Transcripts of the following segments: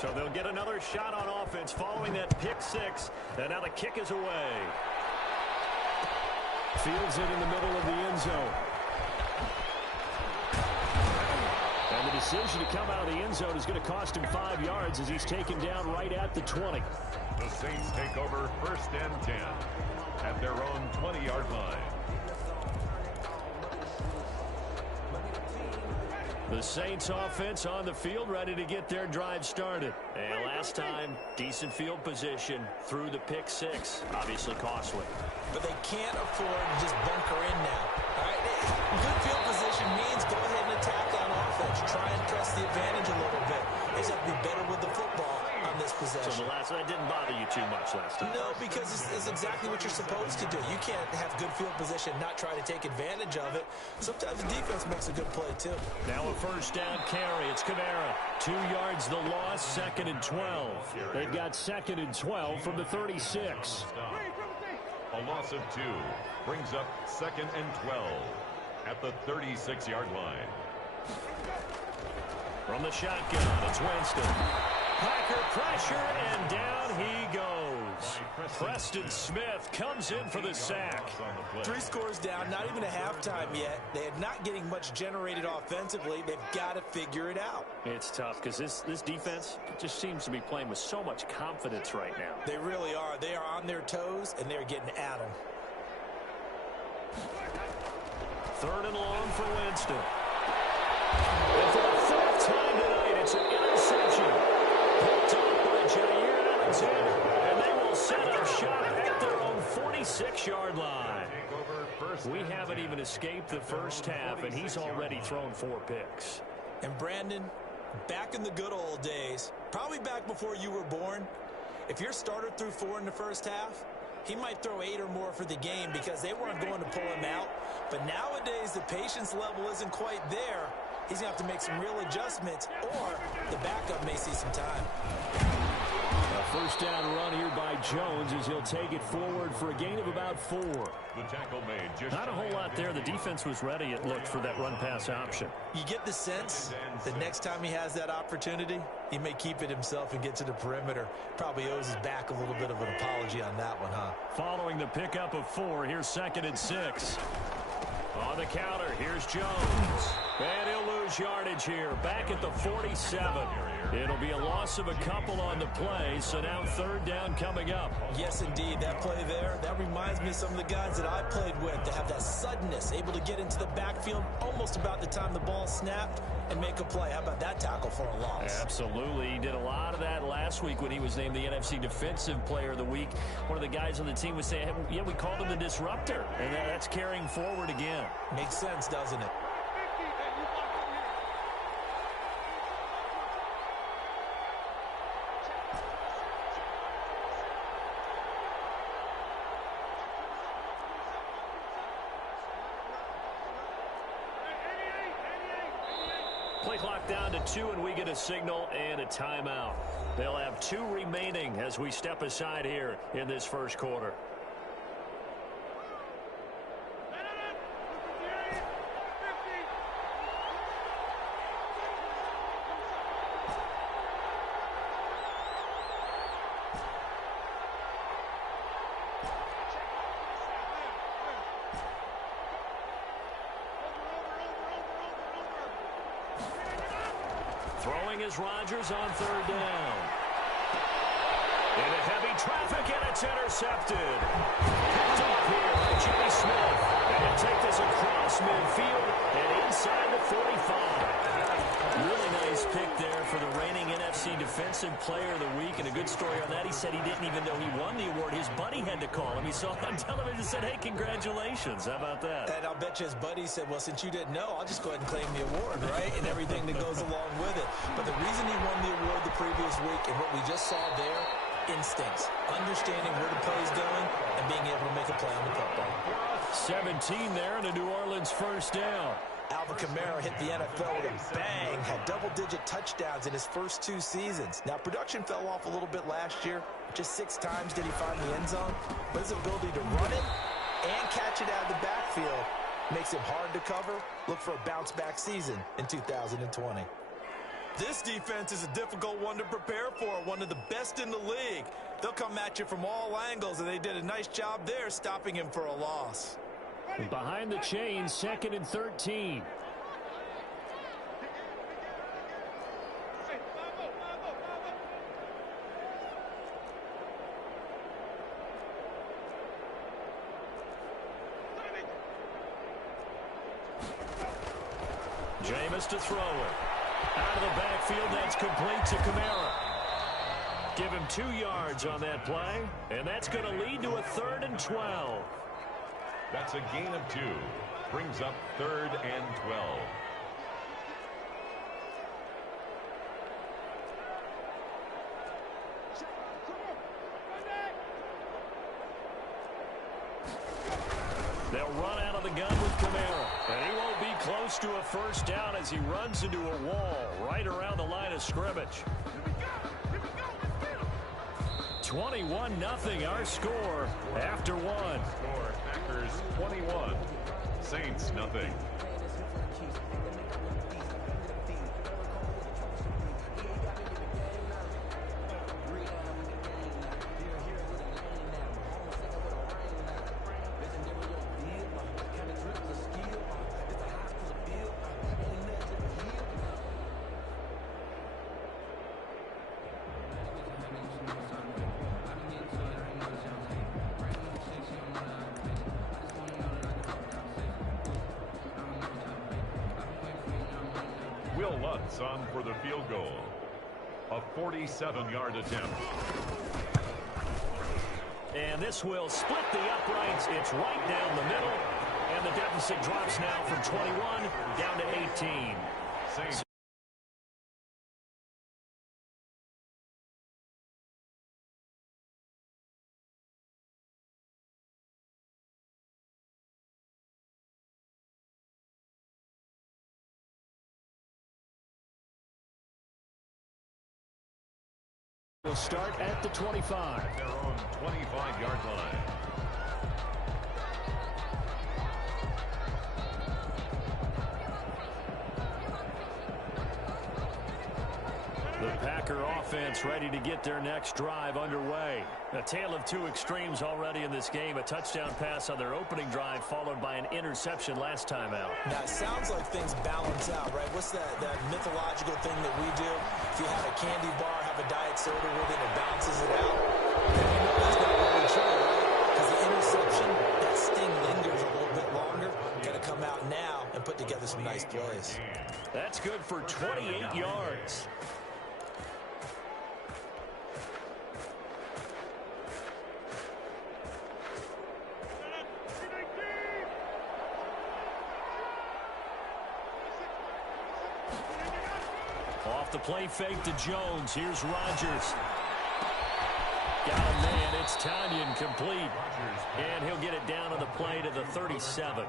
So they'll get another shot on offense following that pick six. And now the kick is away. Fields it in the middle of the end zone. And the decision to come out of the end zone is going to cost him 5 yards as he's taken down right at the 20. The Saints take over 1st and 10 at their own 20-yard line. The Saints offense on the field, ready to get their drive started. And last time, decent field position through the pick six. Obviously costly. But they can't afford to just bunker in now. All right? Good field position means go ahead and attack on offense. Try and press the advantage a little bit. They just have to be better with the football on this possession. So that didn't bother you too much last time? No, because it's exactly what you're supposed to do. You can't have good field position, not try to take advantage of it. Sometimes the defense makes a good play, too. Now a first down carry. It's Kamara. 2 yards the loss, 2nd and 12. They've got 2nd and 12 from the 36. A loss of 2 brings up 2nd and 12 at the 36-yard line. From the shotgun, it's Winston. Packer pressure, and down he goes. Preston Smith comes in for the sack. 3 scores down, not even a halftime yet. They are not getting much generated offensively. They've got to figure it out. It's tough because this defense just seems to be playing with so much confidence right now. They really are. They are on their toes, and they're getting at them. 3rd and long for Winston. And for the 4th time tonight, it's an interception. Picked up by Jair Alexander. And they will set up shop at their own 46-yard line. We haven't even escaped the first half, and he's already thrown 4 picks. And Brandon, back in the good old days, probably back before you were born, if your starter threw 4 in the first half, he might throw 8 or more for the game because they weren't going to pull him out. But nowadays, the patience level isn't quite there. He's going to have to make some real adjustments, or the backup may see some time. A first down run here by Jones as he'll take it forward for a gain of about 4. The tackle made just not a whole lot there. The defense was ready, it looked, for that run-pass option. You get the sense the next time he has that opportunity, he may keep it himself and get to the perimeter. Probably owes his back a little bit of an apology on that one, huh? Following the pickup of 4, here's 2nd and 6. On the counter, here's Jones. And he'll lose yardage here, back at the 47. It'll be a loss of a couple on the play, so now 3rd down coming up. Yes, indeed. That play there, that reminds me of some of the guys that I played with that have that suddenness, able to get into the backfield almost about the time the ball snapped and make a play. How about that tackle for a loss? Absolutely. He did a lot of that last week when he was named the NFC Defensive Player of the Week. One of the guys on the team was saying, hey, yeah, we called him the disruptor, and that's carrying forward again. Makes sense, doesn't it? Play clock down to 2, and we get a signal and a timeout. They'll have 2 remaining as we step aside here in this first quarter. Throwing is Rodgers on 3rd down. Into heavy traffic, and it's intercepted. Picked up here by Jimmy Smith. And he'll take this across midfield and inside the 45. Really nice pick there for the reigning NFC Defensive Player of the Week. And a good story on that. He said he didn't even know he won the award. His buddy had to call him. He saw it on television and said, hey, congratulations. How about that? And I'll bet you his buddy said, well, since you didn't know, I'll just go ahead and claim the award, right? And everything that goes along with it. But the reason he won the award the previous week and what we just saw there, instincts, understanding where the play is going and being able to make a play on the football. 17 there and a New Orleans first down. Alvin Kamara hit the NFL with a bang, had double-digit touchdowns in his first 2 seasons. Now, production fell off a little bit last year. Just 6 times did he find the end zone. But his ability to run it and catch it out of the backfield makes him hard to cover. Look for a bounce-back season in 2020. This defense is a difficult one to prepare for, one of the best in the league. They'll come at you from all angles, and they did a nice job there stopping him for a loss. Behind the chains, 2nd and 13. Jameis to throw it. Out of the backfield, that's complete to Kamara. Give him 2 yards on that play, and that's going to lead to a 3rd and 12. That's a gain of 2. Brings up 3rd and 12. They'll run out of the gun with Kamara. And he won't be close to a first down as he runs into a wall right around the line of scrimmage. 21-0 our score after 1. Score Packers 21. Saints nothing. Will Lutz on for the field goal. A 47-yard attempt. And this will split the uprights. It's right down the middle. And the deficit drops now from 21 down to 18. Saints. Will start at the 25. At their own 25-yard line. The Packer offense ready to get their next drive underway. A tale of 2 extremes already in this game. A touchdown pass on their opening drive followed by an interception last time out. Now, it sounds like things balance out, right? What's that mythological thing that we do? If you have a candy bar, have a diet soda with it, it balances it out. And you know that's not really true, right? Because the interception, that sting lingers a little bit longer. Got to come out now and put together some nice plays. That's good for 28 yards. Off the play fake to Jones. Here's Rodgers. Got a man. It's Tanyan complete. And he'll get it down on the play to the 37.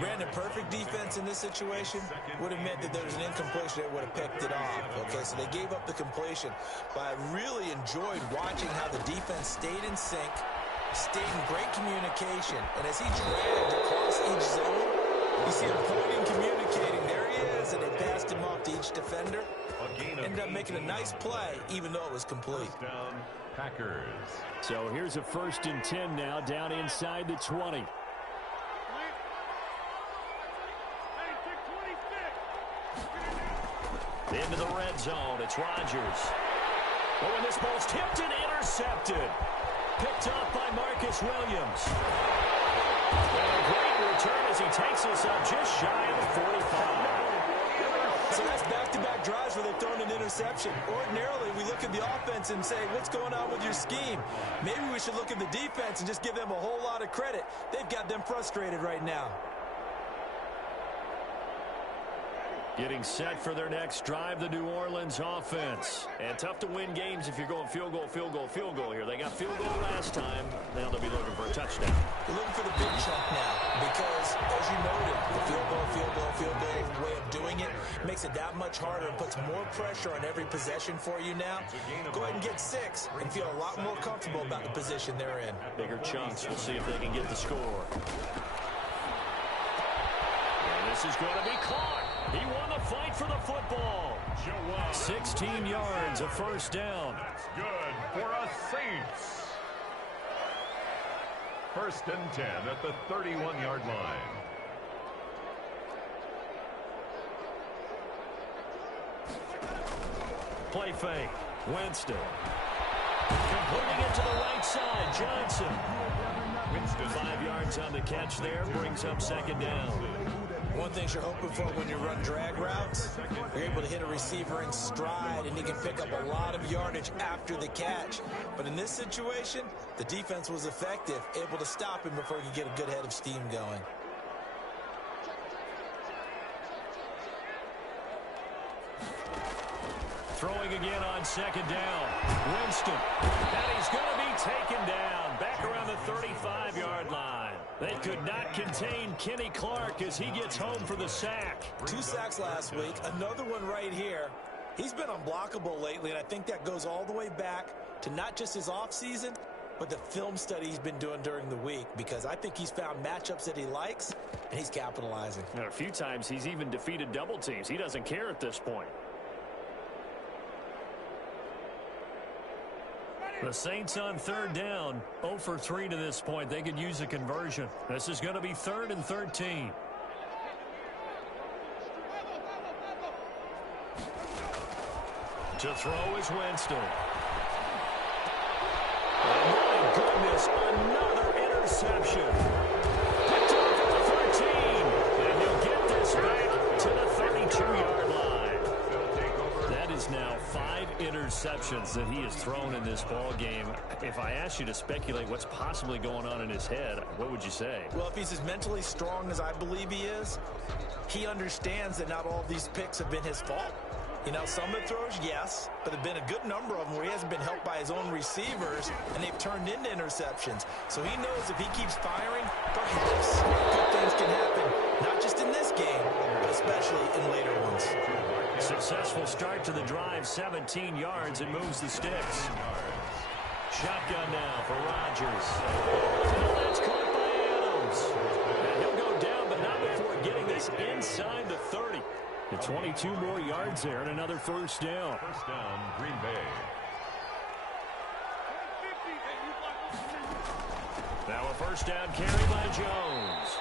Brandon, perfect defense in this situation would have meant that there was an incompletion that would have picked it off. Okay, so they gave up the completion. But I really enjoyed watching how the defense stayed in sync, stayed in great communication. And as he dragged across each zone, you see him pointing, communicating. There he is, and they passed him off to each defender. Ended up making a nice play, even though it was complete. Down, Packers. So here's a 1st and 10 now, down inside the 20. Into the red zone. It's Rodgers. Oh, and this ball's tipped and intercepted. Picked up by Marcus Williams. And a great return as he takes us up just shy of the 45. So that's back-to-back drives where they've thrown an interception. Ordinarily, we look at the offense and say, what's going on with your scheme? Maybe we should look at the defense and just give them a whole lot of credit. They've got them frustrated right now. Getting set for their next drive, the New Orleans offense. And tough to win games if you're going field goal, field goal, field goal here. They got field goal last time. Now they'll be looking for a touchdown. They're looking for the big chunk now because, as you noted, the field goal, field goal, field goal way of doing it makes it that much harder and puts more pressure on every possession for you now. Go ahead and get 6 and feel a lot more comfortable about the position they're in. Bigger chunks. We'll see if they can get the score. And this is going to be caught. He won the fight for the football. 16 yards, a first down. That's good for a Saints. First and 10 at the 31-yard line. Play fake. Winston. Completing it to the right side. Johnson. Winston. 5 yards on the catch there. Brings up second down. One thing you're hoping for when you run drag routes, you're able to hit a receiver in stride, and he can pick up a lot of yardage after the catch. But in this situation, the defense was effective, able to stop him before he could get a good head of steam going. Throwing again on second down. Winston. And he's going to be taken down. Back around the 35-yard line. They could not contain Kenny Clark as he gets home for the sack. 2 sacks last week. Another one right here. He's been unblockable lately, and I think that goes all the way back to not just his offseason, but the film study he's been doing during the week, because I think he's found matchups that he likes, and he's capitalizing. And a few times he's even defeated double teams. He doesn't care at this point. The Saints on third down, 0 for 3 to this point. They could use a conversion. This is going to be 3rd and 13. To throw is Winston. Oh, my goodness, another interception. Picked off at the 13. And he'll get this back to the 32-yard line. That is now 5 interceptions that he has thrown in this ball game. If I asked you to speculate what's possibly going on in his head, what would you say? Well, if he's as mentally strong as I believe he is, he understands that not all of these picks have been his fault. You know, some of the throws, yes, but there have been a good number of them where he hasn't been helped by his own receivers, and they've turned into interceptions. So he knows if he keeps firing, perhaps good things can happen, not just in this game, but especially in later ones. Successful start to the drive, 17 yards, and moves the sticks. Shotgun now for Rodgers. And that's caught by Adams. And he'll go down, but not before getting this inside the 30. And 22 more yards there and another first down. First down, Green Bay. Now a first down carry by Jones.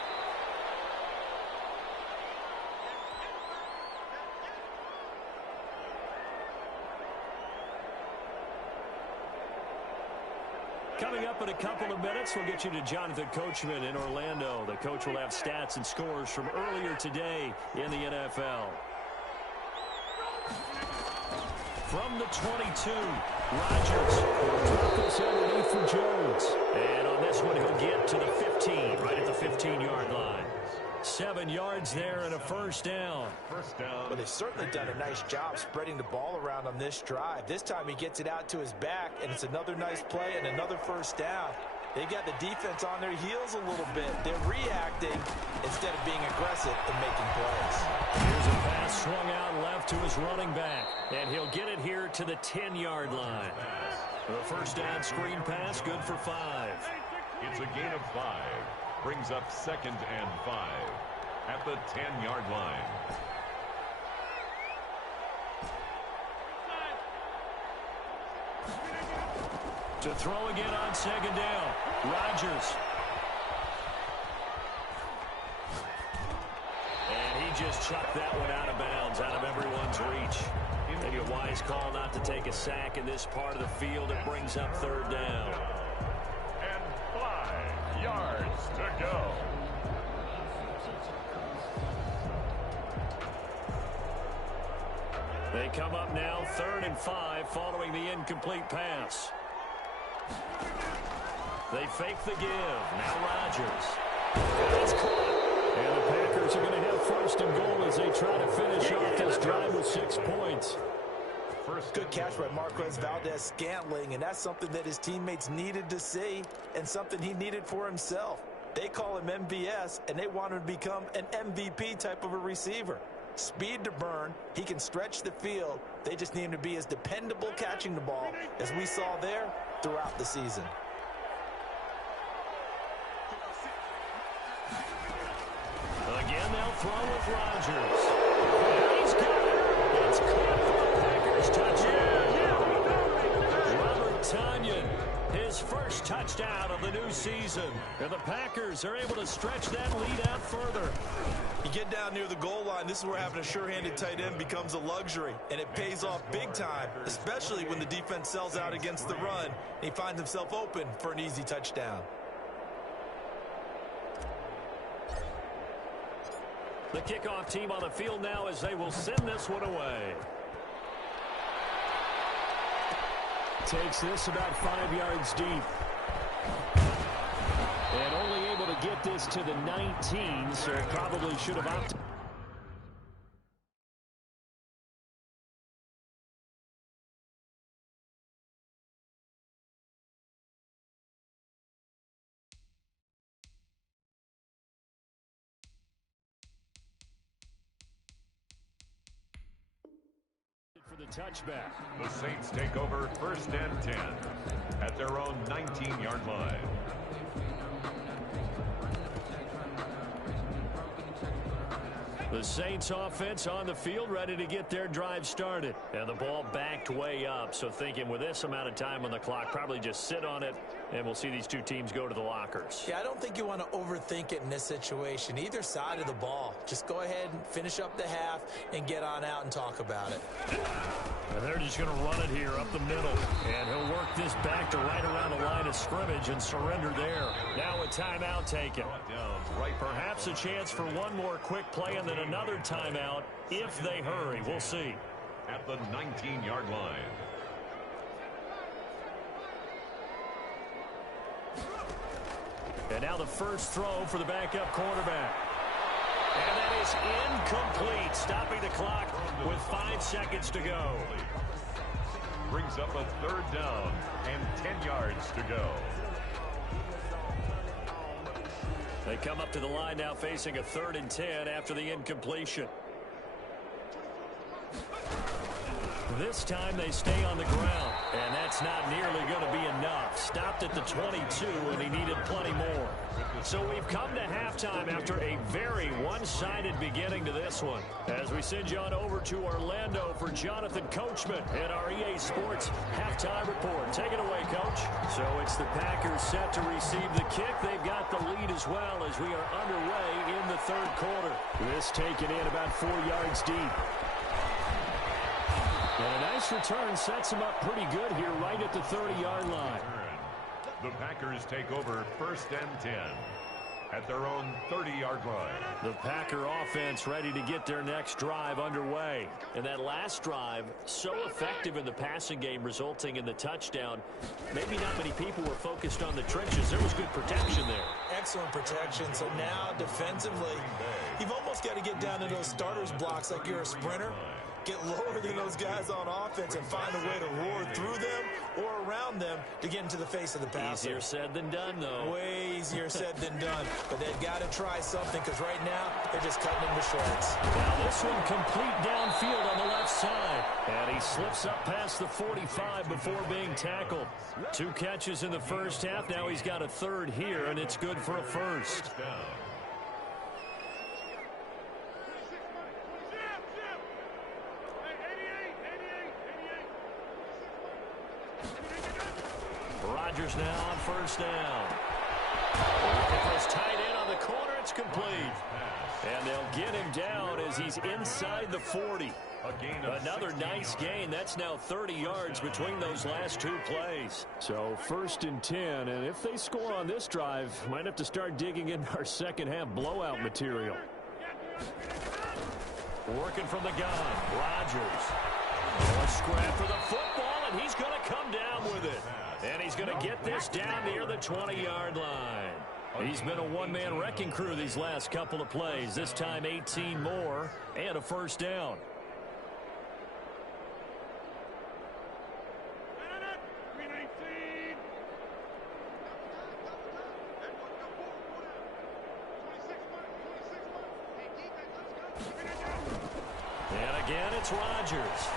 Coming up in a couple of minutes, we'll get you to Jonathan Coachman in Orlando. The coach will have stats and scores from earlier today in the NFL. From the 22, Rodgers will drop this underneath for Jones. And on this one, he'll get to the 15, right at the 15-yard line. 7 yards there and a first down. First down. But they've certainly done a nice job spreading the ball around on this drive. This time he gets it out to his back, and it's another nice play and another first down. They got the defense on their heels a little bit. They're reacting instead of being aggressive and making plays. Here's a pass swung out left to his running back, and he'll get it here to the 10-yard line. The first down screen pass, good for 5. It's a gain of 5. Brings up 2nd and 5 at the 10-yard line. To throw again on second down, Rodgers. And he just chucked that one out of bounds, out of everyone's reach. Maybe a wise call not to take a sack in this part of the field. It brings up third down. And 5 yards to go. They come up now 3rd and 5 following the incomplete pass. They fake the give. Now Rodgers. That's caught. And the Packers are going to have 1st and goal as they try to finish off this drive with 6 points. Good catch by Marquez Valdez-Scantling, and that's something that his teammates needed to see and something he needed for himself. They call him MVS, and they want him to become an MVP type of a receiver. Speed to burn. He can stretch the field. They just need him to be as dependable catching the ball as we saw there throughout the season. Again, they'll throw with Rodgers. his first touchdown of the new season. And the Packers are able to stretch that lead out further. You get down near the goal line, this is where having a sure-handed tight end becomes a luxury, and it pays off big time, especially when the defense sells out against the run, and he finds himself open for an easy touchdown. The kickoff team on the field now as they will send this one away. Takes this about 5 yards deep. And only able to get this to the 19, so probably should have opted. For the touchback. The Saints take over 1st and 10 at their own 19-yard line. The Saints offense on the field ready to get their drive started. And the ball backed way up. So thinking with this amount of time on the clock, probably just sit on it, and we'll see these two teams go to the lockers. Yeah, I don't think you want to overthink it in this situation. Either side of the ball. Just go ahead and finish up the half and get on out and talk about it. And they're just going to run it here up the middle. And he'll work this back to right around the line of scrimmage and surrender there. Now a timeout taken. Perhaps a chance for one more quick play and then another timeout if they hurry. We'll see. At the 19-yard line. And now the first throw for the backup quarterback. And that is incomplete, stopping the clock with 5 seconds to go. Brings up a 3rd down and 10 yards to go. They come up to the line now facing a 3rd and 10 after the incompletion. This time they stay on the ground, and that's not nearly going to be enough. Stopped at the 22, and he needed plenty more. So we've come to halftime after a very one-sided beginning to this one. As we send you on over to Orlando for Jonathan Coachman and our EA Sports halftime report. Take it away, Coach. So it's the Packers set to receive the kick. They've got the lead as well as we are underway in the 3rd quarter. This taken in about 4 yards deep. And a nice return sets him up pretty good here right at the 30-yard line. The Packers take over 1st and 10 at their own 30-yard line. The Packer offense ready to get their next drive underway. And that last drive, so effective in the passing game, resulting in the touchdown. Maybe not many people were focused on the trenches. There was good protection there. Excellent protection. So now defensively, you've almost got to get down to those starters blocks like you're a sprinter. Get lower than those guys on offense and find a way to roar through them or around them to get into the face of the passer. Easier said than done, though. Way easier said than done. But they've got to try something because right now they're just cutting into shreds. Now this one complete downfield on the left side. And he slips up past the 45 before being tackled. 2 catches in the first half. Now he's got a 3rd here, and it's good for a 1st. Rodgers now on 1st down. It was tight end on the corner. It's complete. And they'll get him down as he's inside the 40. Another nice gain. That's now 30 yards between those last 2 plays. So 1st and 10. And if they score on this drive, might have to start digging in our second half blowout material. Working from the gun. Rodgers. A scrap for the football, and he's going to come down with it. And he's going to get this down near the 20-yard line. He's been a one-man wrecking crew these last couple of plays. This time 18 more and a 1st down. And again, it's Rodgers.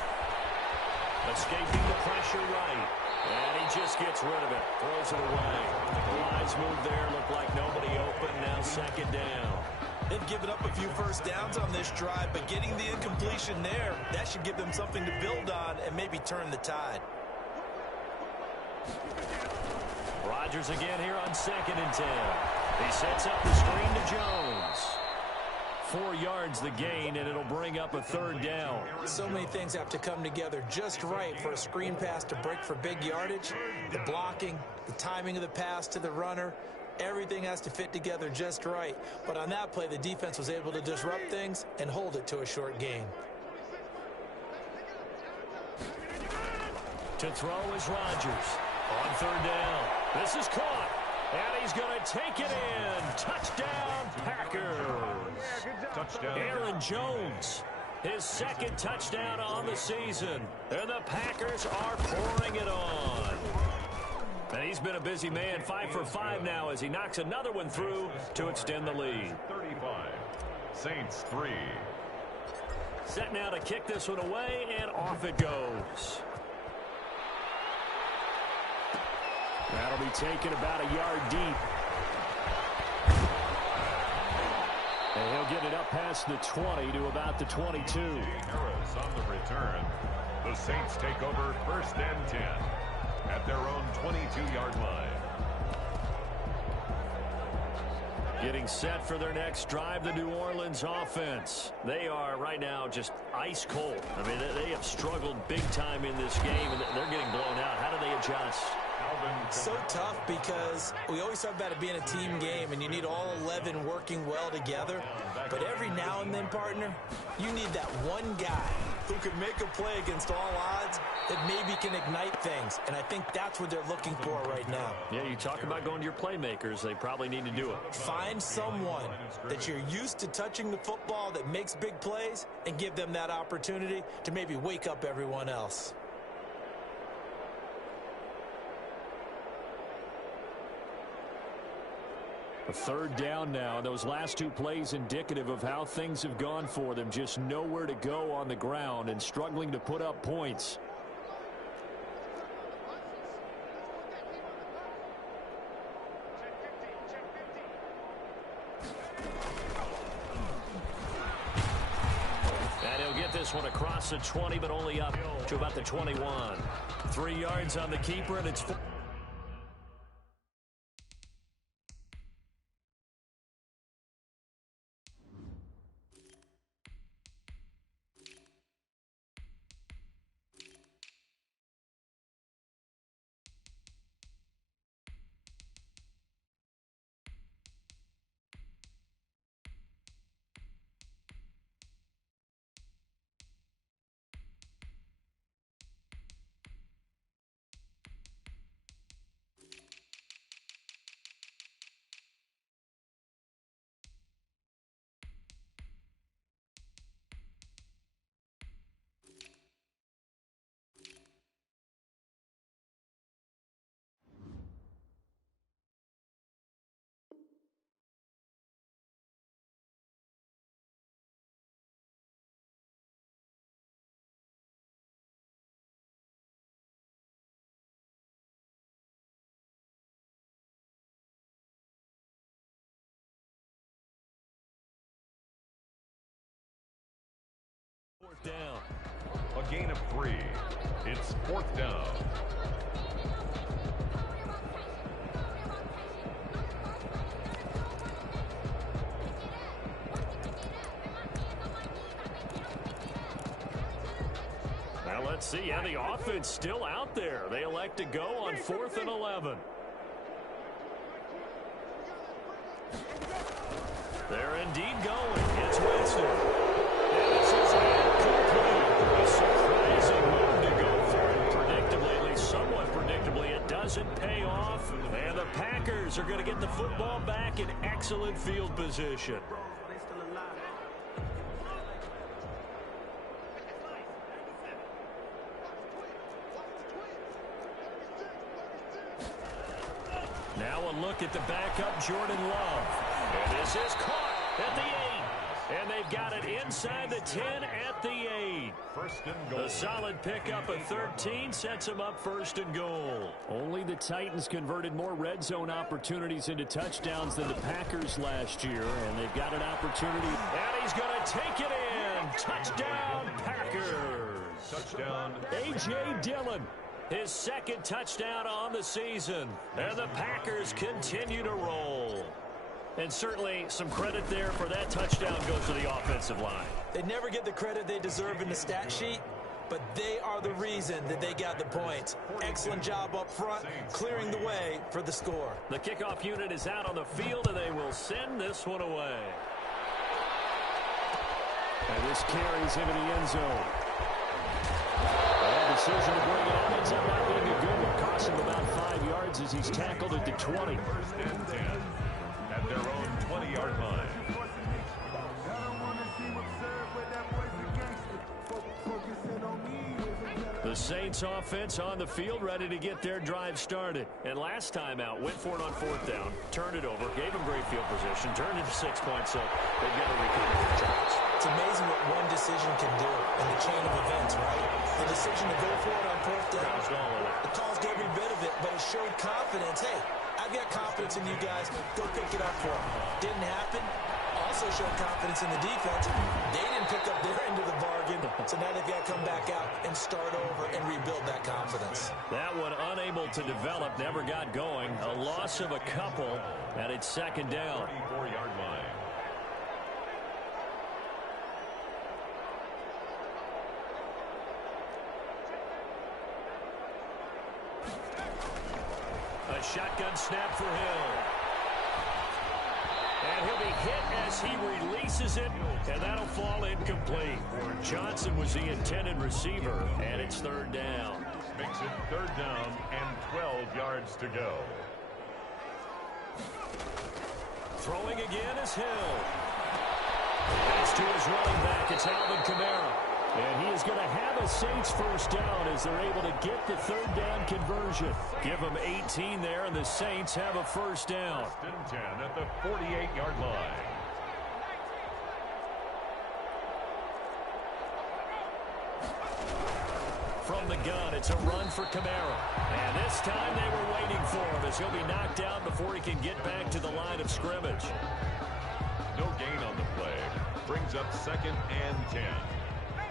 Escaping the pressure right. And he just gets rid of it. Throws it away. The lines move there. Look like nobody open. Now 2nd down. They've given up a few 1st downs on this drive, but getting the incompletion there, that should give them something to build on and maybe turn the tide. Rodgers again here on 2nd and 10. He sets up the screen to Jones. 4 yards the gain, and it'll bring up a 3rd down. So many things have to come together just right for a screen pass to break for big yardage. The blocking, the timing of the pass to the runner, everything has to fit together just right. But on that play, the defense was able to disrupt things and hold it to a short gain. To throw is Rodgers. On 3rd down. This is caught. And he's going to take it in. Touchdown, Packers. Touchdown. Aaron Jones, his 2nd touchdown on the season. And the Packers are pouring it on. And he's been a busy man, 5 for 5 now as he knocks another one through to extend the lead. 35. Saints 3. Set now to kick this one away, and off it goes. That'll be taken about a yard deep. And he'll get it up past the 20 to about the 22. Harris on the return. The Saints take over 1st and 10 at their own 22-yard line. Getting set for their next drive, the New Orleans offense. They are right now just ice cold. I mean, they have struggled big time in this game, and they're getting blown out. How do they adjust? So tough because we always talk about it being a team game and you need all 11 working well together. But every now and then, partner, you need that one guy who can make a play against all odds that maybe can ignite things. And I think that's what they're looking for right now. Yeah, you talk about going to your playmakers. They probably need to do it. Find someone that you're used to touching the football that makes big plays and give them that opportunity to maybe wake up everyone else. A 3rd down now. Those last 2 plays indicative of how things have gone for them. Just nowhere to go on the ground and struggling to put up points. And he'll get this one across the 20, but only up to about the 21. 3 yards on the keeper, and it's 4. Down. A gain of 3. It's 4th down. Now let's see. Yeah, the offense still out there. They elect to go on 4th and 11. They're indeed going. It's Winston. And this is incomplete. A surprising move to go for it. Predictably, at least somewhat predictably, it doesn't pay off. And the Packers are going to get the football back in excellent field position. Now a look at the backup, Jordan Love. And this is caught at the 8. And they've got it inside the 10 at the 8. First and goal. A solid pickup of 13 sets them up 1st and goal. Only the Titans converted more red zone opportunities into touchdowns than the Packers last year. And they've got an opportunity. And he's going to take it in. Touchdown, Packers. Touchdown. A.J. Dillon His second touchdown on the season. And the Packers continue to roll. And certainly some credit there for that touchdown goes to the offensive line. They never get the credit they deserve in the stat sheet, but they are the reason that they got the points. Excellent job up front, clearing the way for the score. The kickoff unit is out on the field, and they will send this one away. And this carries him in the end zone. A decision to bring it on ends up not being a good one. Cost him about 5 yards as he's tackled at the 20. First and 10 at their own 20-yard line. The Saints offense on the field ready to get their drive started. And last time out, went for it on fourth down, turned it over, gave them great field position, turned it to 6 points, so they've got to recoup their drives. It's amazing what one decision can do in the chain of events, right? The decision to go for it on fourth down. It caused every bit of it, but it showed confidence. Hey, I've got confidence in you guys. Go pick it up for them. Didn't happen. Also showed confidence in the defense. They didn't pick up their end of the bargain, so now they've got to come back out and start over and rebuild that confidence. That one unable to develop, never got going. A loss of a couple, and it's second down. 34-yard line. A shotgun snap for Hill. And he'll be hit as he releases it, and that'll fall incomplete. Johnson was the intended receiver, and it's third down. Makes it third down and 12 yards to go. Throwing again is Hill. Pass to his running back. It's Alvin Kamara. And he is going to have a Saints first down as they're able to get the third down conversion. Give them 18 there, and the Saints have a first down. First and 10 at the 48-yard line. From the gun, it's a run for Kamara. And this time they were waiting for him as he'll be knocked down before he can get back to the line of scrimmage. No gain on the play. Brings up second and 10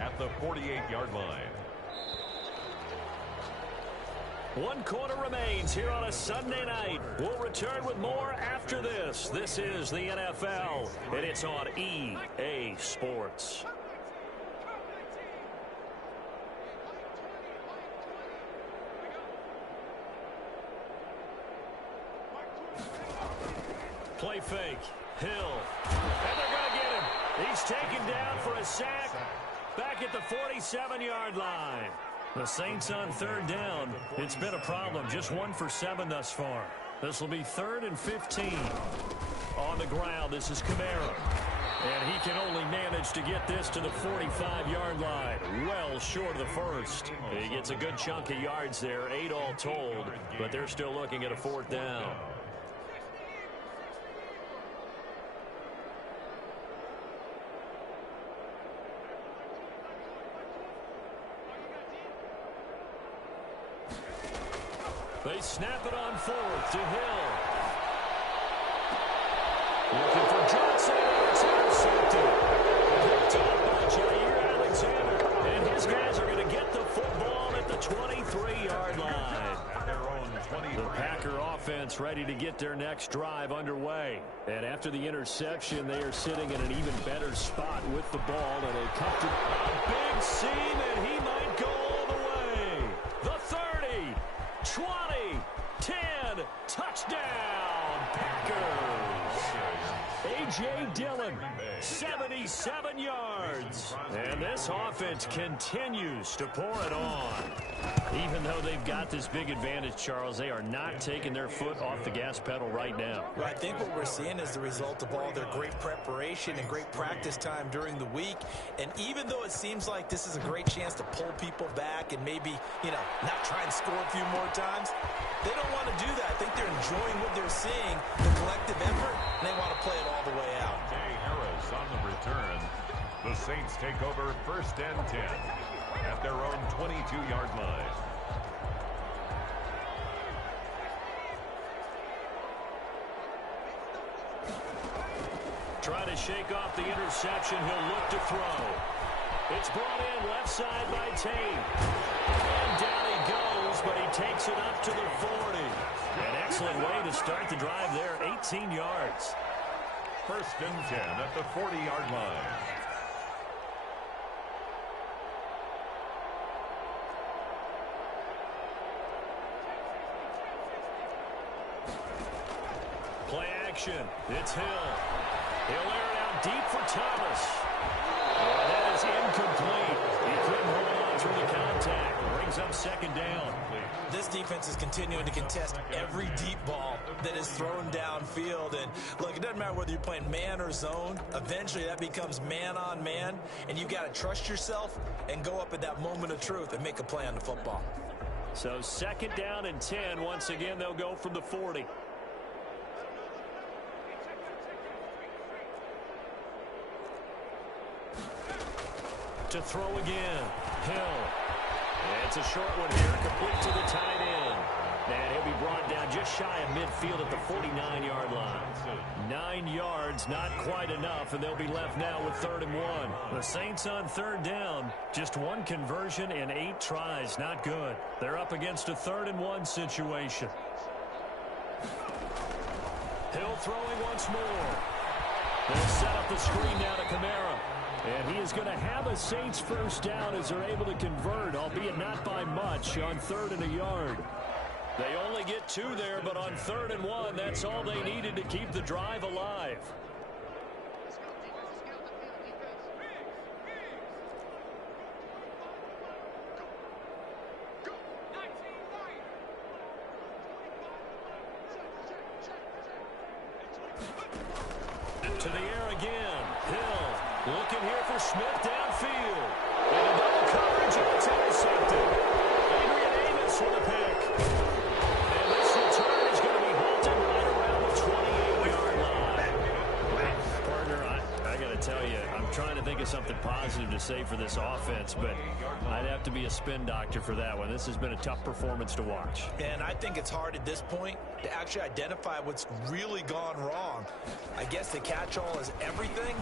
at the 48-yard line. 1 quarter remains here on a Sunday night. We'll return with more after this. This is the NFL, and it's on EA Sports. Play fake. Hill. And they're going to get him. He's taken down for a sack. Back at the 47-yard line. The Saints on third down. It's been a problem. Just 1 for 7 thus far. This will be 3rd and 15. On the ground, this is Kamara. And he can only manage to get this to the 45-yard line. Well short of the first. He gets a good chunk of yards there, 8 all told. But they're still looking at a 4th down. They snap it on 4th to Hill. Looking for Johnson. It's intercepted. Picked up by Jair Alexander. And his guys are going to get the football at the 23-yard line. At their own 23. The Packer offense ready to get their next drive underway. And after the interception, they are sitting in an even better spot with the ball. And a big seam, and he might go all the way. The 30. 20, 10, touchdown, Packers. A.J. Dillon, 77 yards. And this offense continues to pour it on. Even though they've got this big advantage, Charles, they are not taking their foot off the gas pedal right now. Well, I think what we're seeing is the result of all their great preparation and great practice time during the week. And even though it seems like this is a great chance to pull people back and maybe, not try and score a few more times, they don't want to do that. I think they're enjoying what they're seeing, the collective effort, and they want to play it all the way out. Jay Harris on the return. The Saints take over 1st and 10 at their own 22-yard line. Trying to shake off the interception. He'll look to throw. It's brought in left side by Tate. And down he goes, but he takes it up to the 40. An excellent way to start the drive there, 18 yards. First and 10 at the 40-yard line. Play action. It's Hill. He'll air it out deep for Thomas. And that is incomplete. He couldn't hold on through the contact. Brings up second down. This defense is continuing to contest every deep ball that is thrown downfield. And look, it doesn't matter whether you're playing man or zone. Eventually that becomes man on man. And you've got to trust yourself and go up at that moment of truth and make a play on the football. So second down and 10. Once again, they'll go from the 40. To throw again. Hill. It's a short one here, complete to the tight end. And he'll be brought down just shy of midfield at the 49-yard line. 9 yards, not quite enough, and they'll be left now with 3rd and 1. The Saints on 3rd down. Just 1 conversion and 8 tries. Not good. They're up against a 3rd and 1 situation. Hill throwing once more. They'll set up the screen now to Kamara. And he is going to have a Saints first down as they're able to convert, albeit not by much, on 3rd and a yard. They only get 2 there, but on 3rd and 1, that's all they needed to keep the drive alive. To the air again. Hill looking here for Smith downfield. And a double coverage, and it's intercepted. Adrian Amos with a pick. And this return is going to be halted right around the 28-yard line. Partner, I got to tell you, I'm trying to think of something positive to say for this offense, but I'd have to be a spin doctor for that one. This has been a tough performance to watch. And I think it's hard at this point to actually identify what's really gone wrong. I guess the catch-all is everything.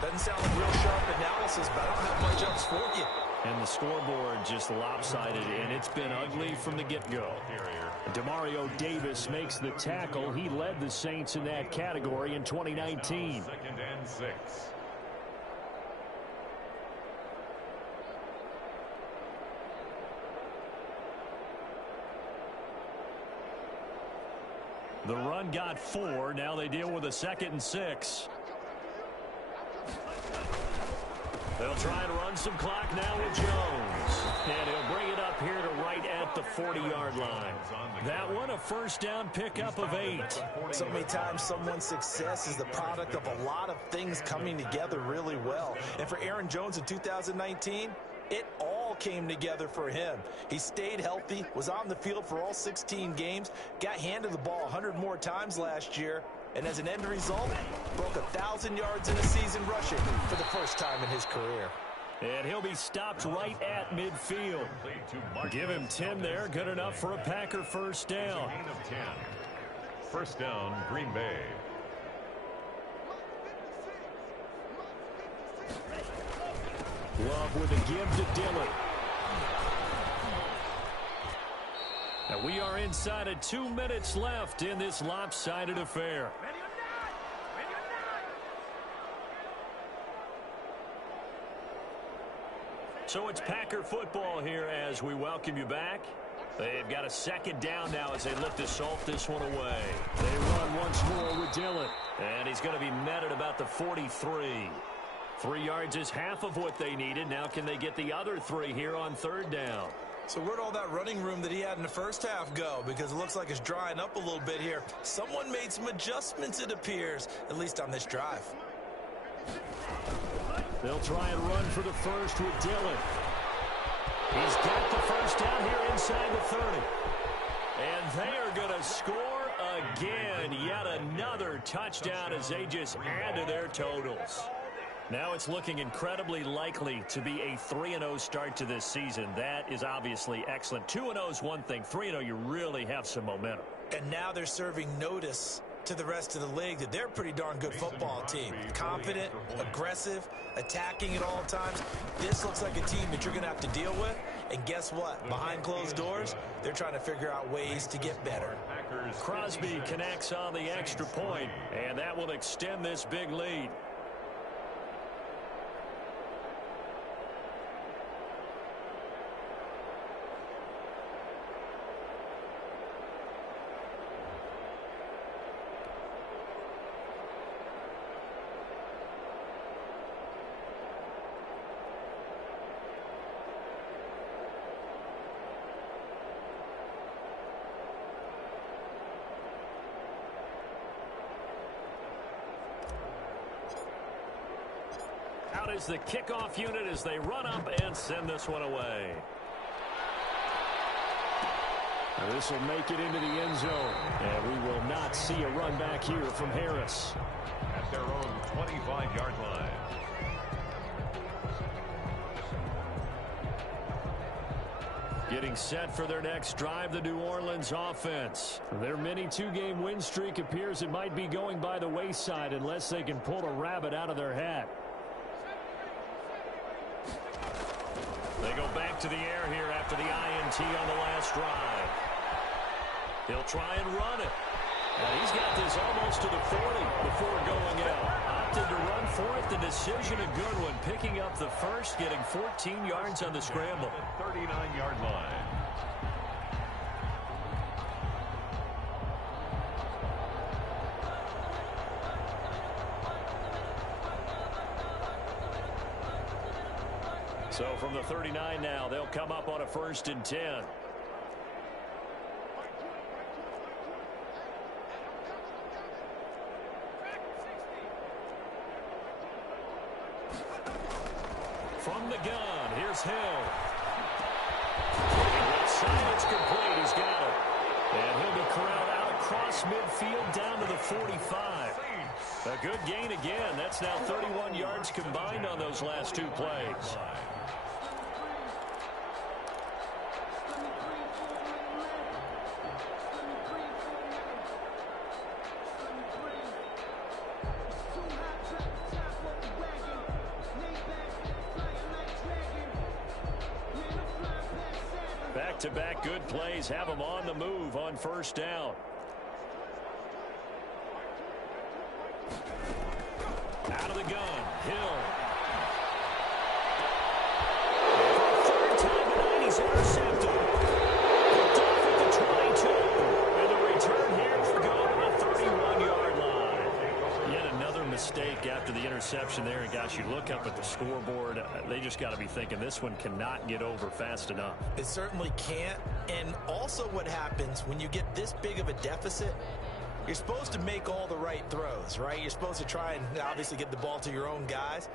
Doesn't sound like real sharp analysis, but I don't have much else for you. And the scoreboard just lopsided, and it's been ugly from the get-go. Demario Davis makes the tackle. He led the Saints in that category in 2019. 2nd and 6. The run got 4. Now they deal with a 2nd and 6. They'll try and run some clock now with Jones. And he'll bring it up here to right at the 40-yard line. That one, a first down pickup of 8. So many times someone's success is the product of a lot of things coming together really well. And for Aaron Jones in 2019, it all came together for him. He stayed healthy, was on the field for all 16 games, got handed the ball 100 more times last year, and as an end result, broke 1,000 yards in a season rushing for the first time in his career. And he'll be stopped right at midfield. Give him 10 there, good enough for a Packer first down. Gain of 10. First down, Green Bay. Love with a give to Dillon. And we are inside of 2 minutes left in this lopsided affair. So it's Packer football here as we welcome you back. They've got a 2nd down now as they look to salt this one away. They run once more with Dillon. And he's going to be met at about the 43. 3 yards is half of what they needed. Now can they get the other 3 here on 3rd down? So where'd all that running room that he had in the first half go? Because it looks like it's drying up a little bit here. Someone made some adjustments, it appears, at least on this drive. They'll try and run for the first with Dillon. He's got the first down here inside the 30. And they are going to score again. Yet another touchdown as they just add to their totals. Now it's looking incredibly likely to be a 3-0 start to this season. That is obviously excellent. 2-0 is one thing. 3-0, you really have some momentum. And now they're serving notice to the rest of the league that they're a pretty darn good football team. Confident, aggressive, attacking at all times. This looks like a team that you're going to have to deal with. And guess what? Behind closed doors, they're trying to figure out ways to get better. Crosby connects on the extra point, and that will extend this big lead. Out is the kickoff unit as they run up and send this one away. This will make it into the end zone, and we will not see a run back here from Harris. At their own 25-yard line. Getting set for their next drive, the New Orleans offense. Their mini two-game win streak appears it might be going by the wayside unless they can pull a rabbit out of their hat. They go back to the air here after the INT on the last drive. He'll try and run it. And he's got this almost to the 40 before going out. Opted to run for it. The decision a good one. Picking up the first, getting 14 yards on the scramble. 39-yard line. So from the 39 now, they'll come up on a 1st and 10. From the gun, here's Hill. It's complete, he's got it. And he'll be corralled out across midfield down to the 45. A good gain again. That's now 31 yards combined on those last two plays. Back-to-back good plays have them on the move on 1st down. Out of the gun, Hill. Third time tonight, he's intercepted. Picked off at the 22. And the return here will go to the 31-yard line. Yet another mistake after the interception there. And gosh, you look up at the scoreboard, they just got to be thinking this one cannot get over fast enough. It certainly can't. And also what happens when you get this big of a deficit, you're supposed to make all the right throws, right? You're supposed to try and obviously get the ball to your own guys.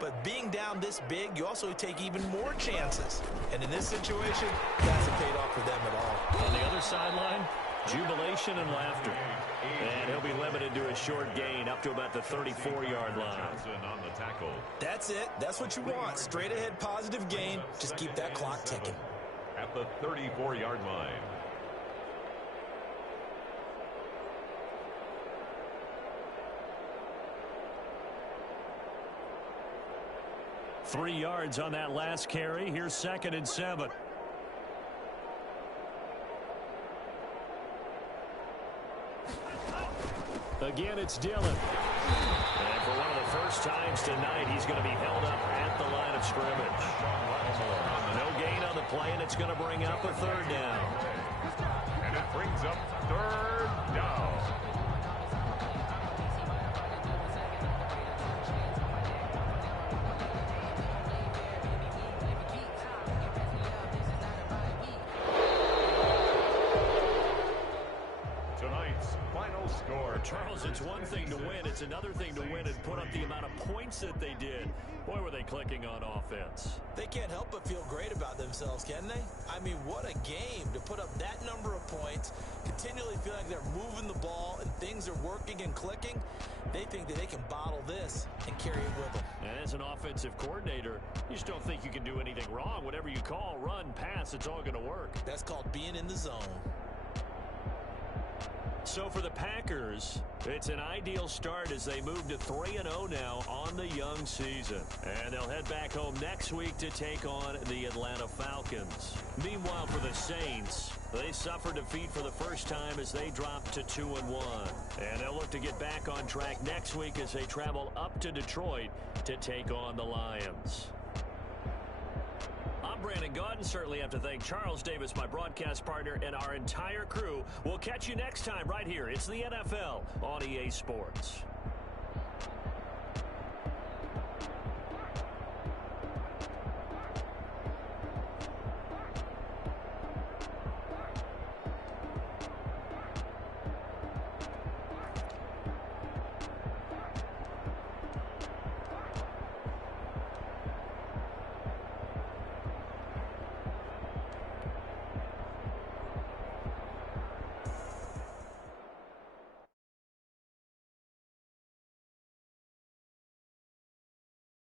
But being down this big, you also take even more chances. And in this situation, it hasn't paid off for them at all. On the other sideline, jubilation and laughter. And he'll be limited to a short gain up to about the 34-yard line. On the tackle. That's it. That's what you want. Straight ahead positive gain. Just keep that clock ticking. At the 34-yard line. Three yards on that last carry. Here's 2nd and 7. Again, it's Dillon. And for one of the first times tonight, he's going to be held up at the line of scrimmage. No gain on the play, and it's going to bring up a 3rd down. And it brings up 3rd down. Charles, it's one thing to win. It's another thing to win and put up the amount of points that they did. Boy, were they clicking on offense. They can't help but feel great about themselves, can they? I mean, what a game to put up that number of points, continually feel like they're moving the ball and things are working and clicking. They think that they can bottle this and carry it with them. And as an offensive coordinator, you just don't think you can do anything wrong. Whatever you call, run, pass, it's all going to work. That's called being in the zone. So for the Packers, it's an ideal start as they move to 3-0 now on the young season. And they'll head back home next week to take on the Atlanta Falcons. Meanwhile, for the Saints, they suffered defeat for the first time as they dropped to 2-1. And they'll look to get back on track next week as they travel up to Detroit to take on the Lions. I'm Brandon Gaudin. Certainly have to thank Charles Davis, my broadcast partner, and our entire crew. We'll catch you next time right here. It's the NFL on EA Sports.